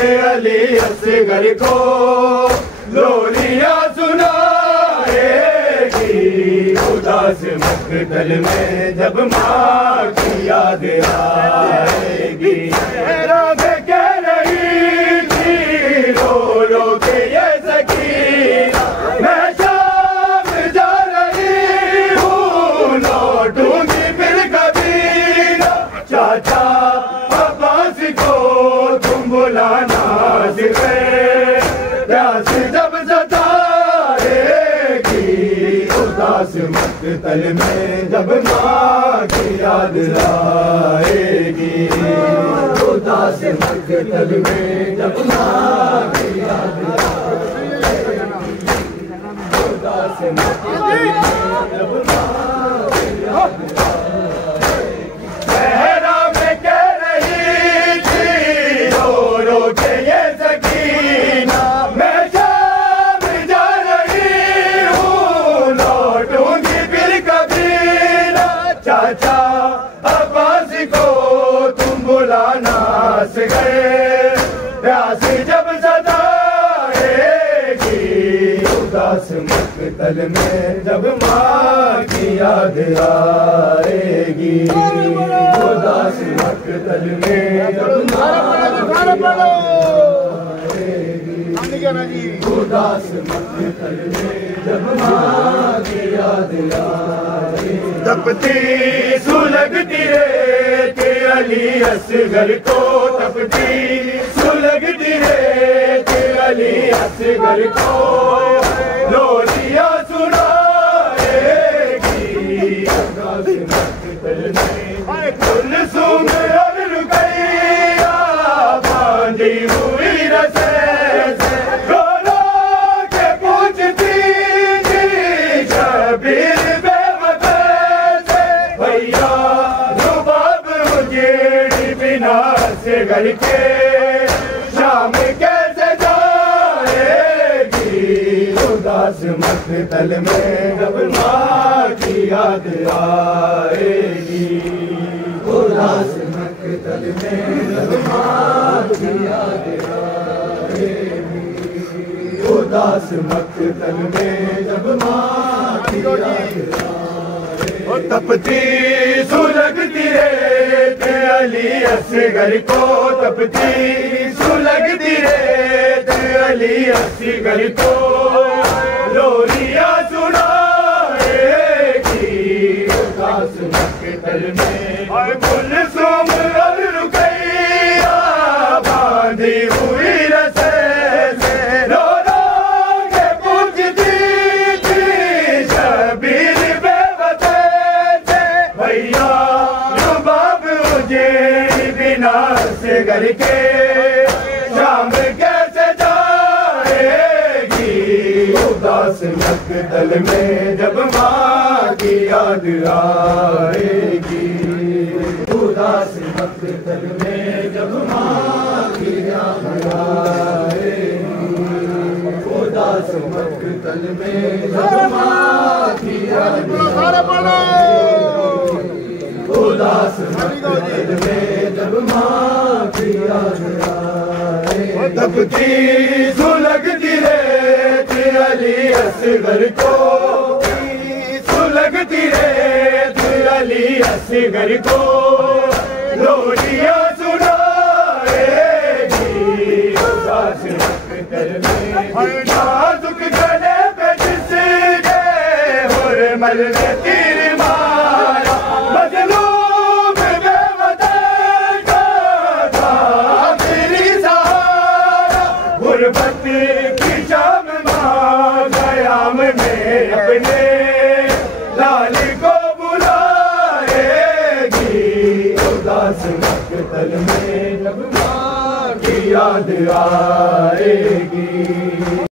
अली असगर को लोरियां सुनाएगी। उदास मक्तल में जब माँ की याद आएगी। राग कह रही थी रो रो के ये सकीना, मैं शाम जा रही हूँ लौटूंगी फिर कभी ना। चाचा अब्बास को तुम बुलाना प्यास जब सताएगी। उदास मक्तल में जब माँ की याद आएगी। उदास मक्तल में जब माँ की याद आएगी। उदास मक्तल में जब माँ की याद आएगी। सहरा में कह रही थी रो रो के ये सकीना, मैं शाम जा रही हूँ लौटूंगी फिर कभी ना। चाचा अब्बास को तुम बुलाना से गए, प्यास जब सताएगी। उदास मक्तल में जब माँ की याद आएगी। उदास मक्तल में जब माँ उदास मक्तल में जब माँ की याद आएगी। तपती सुलगती रेत अली असगर को, तपती सुलगती रेत अली असगर को लोरियां सुनाएगी। उदास मक्तल में कुलसुम और रुकैया बांधी हुई रसे से रो रो के पूछती थी शबीर बेवफा से। भैया रुबाब उजेड़ी बिना से घर के शाम कैसे जाएगी। उदास मक्तल में जब माँ की याद आएगी। उदास मक्तल में जब माँ की याद आएगी। उदास मक्तल में जब माँ की याद आएगी। तपती सुलगती रेत अली असगर को, तपती सुलगती रेत अली असगर को लोरियां सुनाएगी। उदास मक्तल में कुलसुम और रुकैया बांधी हुई रसे से रो रो के पूछती थी शबीर बेवफा से। भैया रुबाब उजेड़ी बिना से घर के शाम कैसे जाएगी। उदास मक्तल में जब माँ की याद आएगी। उदास मक्तल में जब माँ की याद आएगी। उदास मक्तल में जब माँ की याद आएगी। उदास मक्तल में जब माँ की याद आएगी। तपती सुलगती रेत अली असगर को, सुलगती रेत अली असगर को लोरियां सुनाएगी। उदास मक्तल में नाजुक गले पे जिसके हुरमल ने तीर मारा, मजलूम बेवतन का था तेरी सहारा। गुरबत की शाम माँ क़याम में अपने लाल को बुलाएगी। उदास मक्तल में जब माँ की याद